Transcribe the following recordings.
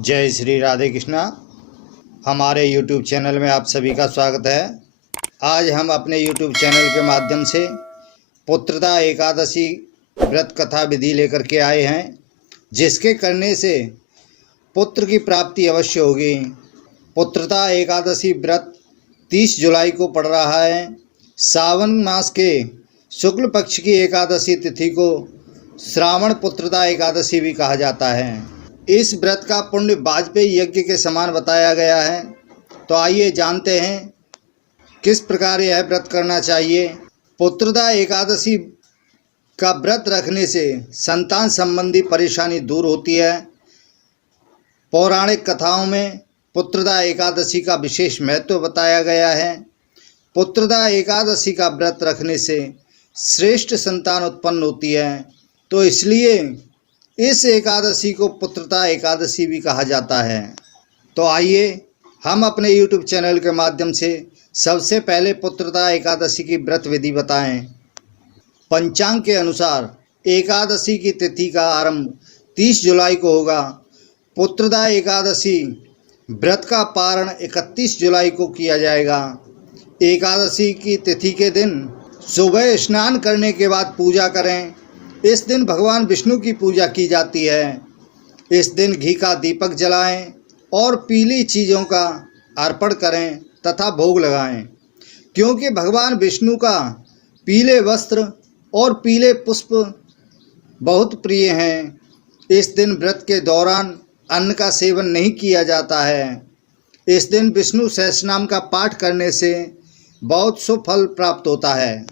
जय श्री राधे कृष्णा। हमारे YouTube channel में आप सभी का स्वागत है। आज हम अपने YouTube चैनल के माध्यम से पुत्रदा एकादशी व्रत कथा विधि लेकर के आए हैं, जिसके करने से पुत्र की प्राप्ति अवश्य होगी। पुत्रदा एकादशी व्रत 30 जुलाई को पड़ रहा है। सावन मास के शुक्ल पक्ष की एकादशी तिथि को श्रावण पुत्रदा एकादशी भी कहा जाता है। इस व्रत का पुण्य वाजपेयी यज्ञ के समान बताया गया है। तो आइए जानते हैं किस प्रकार यह व्रत करना चाहिए। पुत्रदा एकादशी का व्रत रखने से संतान संबंधी परेशानी दूर होती है। पौराणिक कथाओं में पुत्रदा एकादशी का विशेष महत्व बताया गया है। पुत्रदा एकादशी का व्रत रखने से श्रेष्ठ संतान उत्पन्न होती है, तो इसलिए इस एकादशी को पुत्रदा एकादशी भी कहा जाता है। तो आइए हम अपने YouTube चैनल के माध्यम से सबसे पहले पुत्रदा एकादशी की व्रत विधि बताएं। पंचांग के अनुसार एकादशी की तिथि का आरंभ 30 जुलाई को होगा। पुत्रदा एकादशी व्रत का पारण 31 जुलाई को किया जाएगा। एकादशी की तिथि के दिन सुबह स्नान करने के बाद पूजा करें। इस दिन भगवान विष्णु की पूजा की जाती है। इस दिन घी का दीपक जलाएं और पीली चीज़ों का अर्पण करें तथा भोग लगाएं, क्योंकि भगवान विष्णु का पीले वस्त्र और पीले पुष्प बहुत प्रिय हैं। इस दिन व्रत के दौरान अन्न का सेवन नहीं किया जाता है। इस दिन विष्णु सहस्रनाम का पाठ करने से बहुत शुभ फल प्राप्त होता है,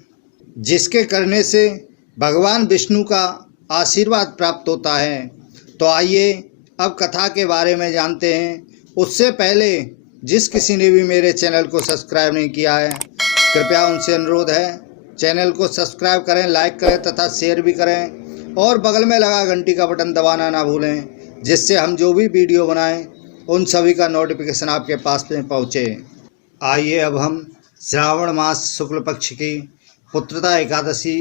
जिसके करने से भगवान विष्णु का आशीर्वाद प्राप्त होता है। तो आइए अब कथा के बारे में जानते हैं। उससे पहले जिस किसी ने भी मेरे चैनल को सब्सक्राइब नहीं किया है, कृपया उनसे अनुरोध है चैनल को सब्सक्राइब करें, लाइक करें तथा शेयर भी करें और बगल में लगा घंटी का बटन दबाना ना भूलें, जिससे हम जो भी वीडियो बनाएं उन सभी का नोटिफिकेशन आपके पास में पहुँचे। आइए अब हम श्रावण मास शुक्ल पक्ष की पुत्रदा एकादशी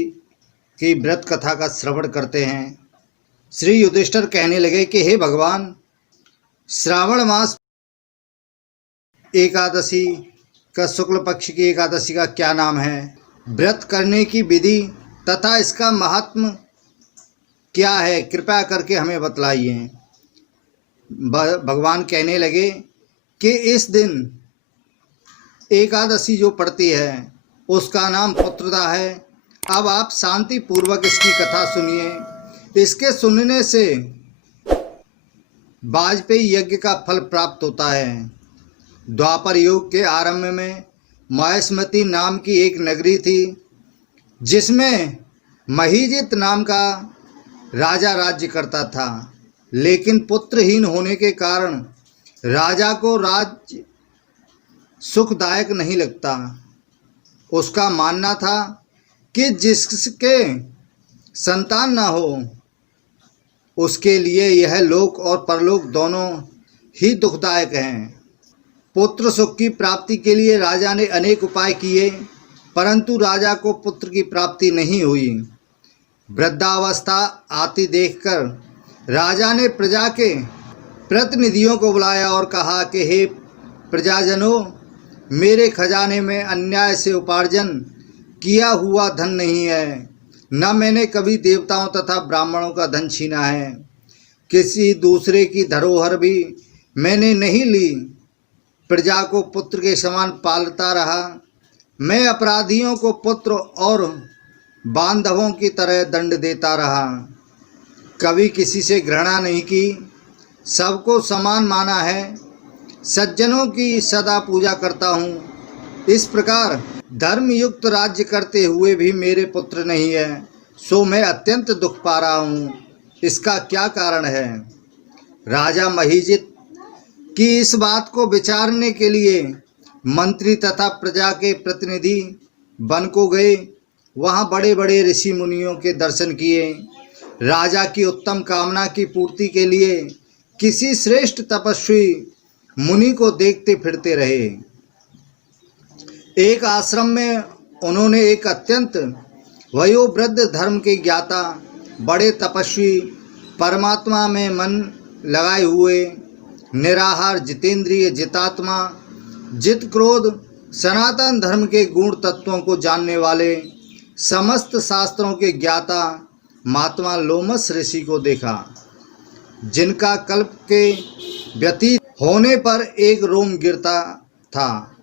की व्रत कथा का श्रवण करते हैं। श्री युधिष्ठिर कहने लगे कि हे भगवान, श्रावण मास एकादशी का शुक्ल पक्ष की एकादशी का क्या नाम है, व्रत करने की विधि तथा इसका महात्म क्या है, कृपया करके हमें बतलाइए। भगवान कहने लगे कि इस दिन एकादशी जो पड़ती है उसका नाम पुत्रदा है। अब आप शांति पूर्वक इसकी कथा सुनिए। इसके सुनने से वाजपेयी यज्ञ का फल प्राप्त होता है। द्वापर युग के आरंभ में महेश्मती नाम की एक नगरी थी, जिसमें महीजित नाम का राजा राज्य करता था। लेकिन पुत्रहीन होने के कारण राजा को राज्य सुखदायक नहीं लगता। उसका मानना था कि जिसके संतान न हो उसके लिए यह लोक और परलोक दोनों ही दुखदायक हैं। पुत्र सुख की प्राप्ति के लिए राजा ने अनेक उपाय किए, परंतु राजा को पुत्र की प्राप्ति नहीं हुई। वृद्धावस्था आती देखकर राजा ने प्रजा के प्रतिनिधियों को बुलाया और कहा कि हे प्रजाजनों, मेरे खजाने में अन्याय से उपार्जन किया हुआ धन नहीं है, न मैंने कभी देवताओं तथा ब्राह्मणों का धन छीना है। किसी दूसरे की धरोहर भी मैंने नहीं ली। प्रजा को पुत्र के समान पालता रहा। मैं अपराधियों को पुत्र और बांधवों की तरह दंड देता रहा। कभी किसी से घृणा नहीं की, सबको समान माना है। सज्जनों की सदा पूजा करता हूँ। इस प्रकार धर्मयुक्त राज्य करते हुए भी मेरे पुत्र नहीं है, सो मैं अत्यंत दुख पा रहा हूँ। इसका क्या कारण है? राजा महीजित की इस बात को विचारने के लिए मंत्री तथा प्रजा के प्रतिनिधि वन को गए। वहाँ बड़े बड़े ऋषि मुनियों के दर्शन किए। राजा की उत्तम कामना की पूर्ति के लिए किसी श्रेष्ठ तपस्वी मुनि को देखते फिरते रहे। एक आश्रम में उन्होंने एक अत्यंत वयोवृद्ध धर्म के ज्ञाता, बड़े तपस्वी, परमात्मा में मन लगाए हुए निराहार, जितेंद्रिय, जितात्मा, जित क्रोध, सनातन धर्म के गुण तत्वों को जानने वाले, समस्त शास्त्रों के ज्ञाता महात्मा लोमस ऋषि को देखा, जिनका कल्प के व्यतीत होने पर एक रोम गिरता था।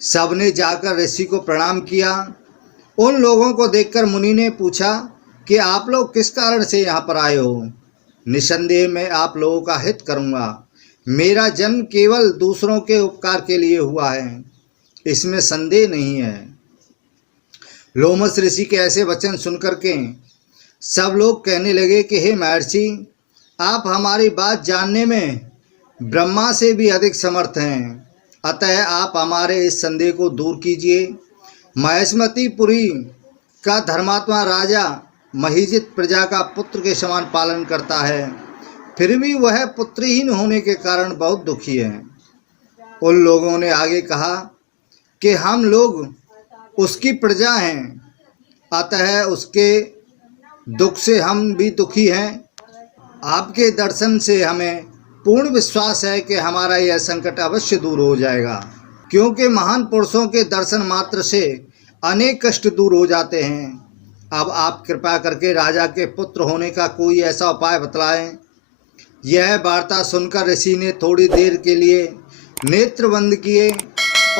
सबने जाकर ऋषि को प्रणाम किया। उन लोगों को देखकर मुनि ने पूछा कि आप लोग किस कारण से यहाँ पर आए हो? निसंदेह मैं आप लोगों का हित करूँगा। मेरा जन्म केवल दूसरों के उपकार के लिए हुआ है, इसमें संदेह नहीं है। लोमस ऋषि के ऐसे वचन सुनकर के सब लोग कहने लगे कि हे महर्षि, आप हमारी बात जानने में ब्रह्मा से भी अधिक समर्थ हैं, अतः आप हमारे इस संदेह को दूर कीजिए। महेशमतीपुरी का धर्मात्मा राजा महीजित प्रजा का पुत्र के समान पालन करता है, फिर भी वह पुत्रहीन होने के कारण बहुत दुखी है। उन लोगों ने आगे कहा कि हम लोग उसकी प्रजा हैं, अतः उसके दुख से हम भी दुखी हैं। आपके दर्शन से हमें पूर्ण विश्वास है कि हमारा यह संकट अवश्य दूर हो जाएगा, क्योंकि महान पुरुषों के दर्शन मात्र से अनेक कष्ट दूर हो जाते हैं। अब आप कृपा करके राजा के पुत्र होने का कोई ऐसा उपाय बतलाएं। यह वार्ता सुनकर ऋषि ने थोड़ी देर के लिए नेत्र बंद किए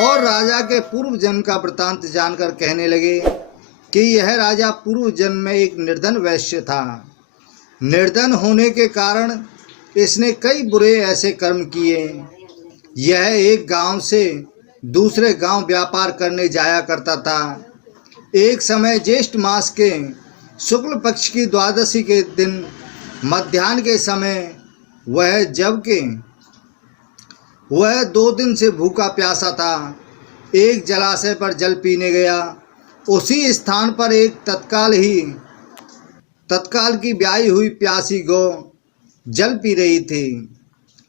और राजा के पूर्व जन्म का वृतांत जानकर कहने लगे कि यह राजा पूर्व जन्म में एक निर्धन वैश्य था। निर्धन होने के कारण इसने कई बुरे ऐसे कर्म किए। यह एक गांव से दूसरे गांव व्यापार करने जाया करता था। एक समय ज्येष्ठ मास के शुक्ल पक्ष की द्वादशी के दिन मध्याह्न के समय वह 2 दिन से भूखा प्यासा था, एक जलाशय पर जल पीने गया। उसी स्थान पर एक तत्काल की ब्याही हुई प्यासी गौ जल पी रही थी।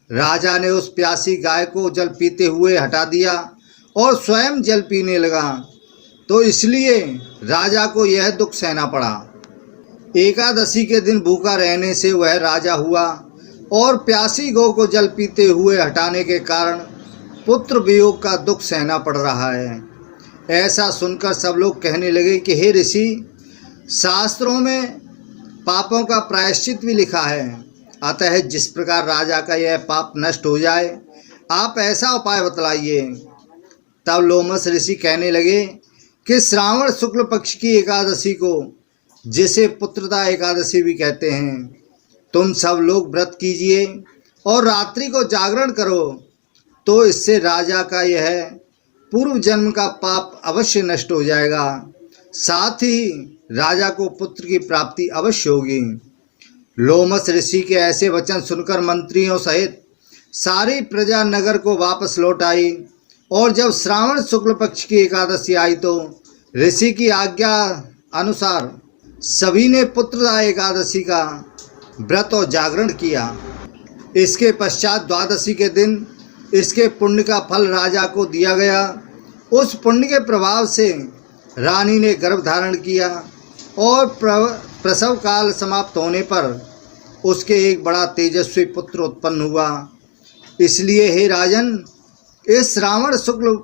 राजा ने उस प्यासी गाय को जल पीते हुए हटा दिया और स्वयं जल पीने लगा, तो इसलिए राजा को यह दुख सहना पड़ा। एकादशी के दिन भूखा रहने से वह राजा हुआ और प्यासी गौ को जल पीते हुए हटाने के कारण पुत्र वियोग का दुख सहना पड़ रहा है। ऐसा सुनकर सब लोग कहने लगे कि हे ऋषि, शास्त्रों में पापों का प्रायश्चित भी लिखा है, अतः जिस प्रकार राजा का यह पाप नष्ट हो जाए, आप ऐसा उपाय बतलाइए। तब लोमस ऋषि कहने लगे कि श्रावण शुक्ल पक्ष की एकादशी को, जिसे पुत्रदा एकादशी भी कहते हैं, तुम सब लोग व्रत कीजिए और रात्रि को जागरण करो, तो इससे राजा का यह पूर्व जन्म का पाप अवश्य नष्ट हो जाएगा, साथ ही राजा को पुत्र की प्राप्ति अवश्य होगी। लोमस ऋषि के ऐसे वचन सुनकर मंत्रियों सहित सारी प्रजा नगर को वापस लौट आई, और जब श्रावण शुक्ल पक्ष की एकादशी आई तो ऋषि की आज्ञा अनुसार सभी ने पुत्रदा एकादशी का व्रत और जागरण किया। इसके पश्चात द्वादशी के दिन इसके पुण्य का फल राजा को दिया गया। उस पुण्य के प्रभाव से रानी ने गर्भ धारण किया और प्रसव काल समाप्त होने पर उसके एक बड़ा तेजस्वी पुत्र उत्पन्न हुआ। इसलिए हे राजन, इस श्रावण शुक्ल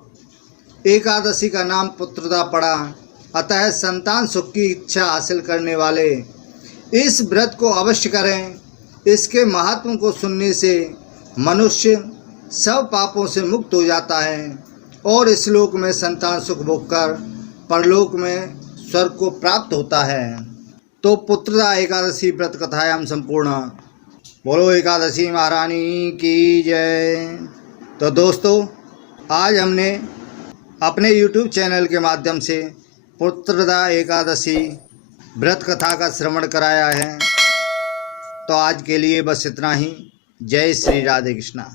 एकादशी का नाम पुत्रदा पड़ा। अतः संतान सुख की इच्छा हासिल करने वाले इस व्रत को अवश्य करें। इसके महात्म को सुनने से मनुष्य सब पापों से मुक्त हो जाता है और इस लोक में संतान सुख भोगकर परलोक में स्वर्ग को प्राप्त होता है। तो पुत्रदा एकादशी व्रत कथायाम संपूर्ण। बोलो एकादशी महारानी की जय। तो दोस्तों, आज हमने अपने YouTube चैनल के माध्यम से पुत्रदा एकादशी व्रत कथा का श्रवण कराया है। तो आज के लिए बस इतना ही। जय श्री राधे कृष्णा।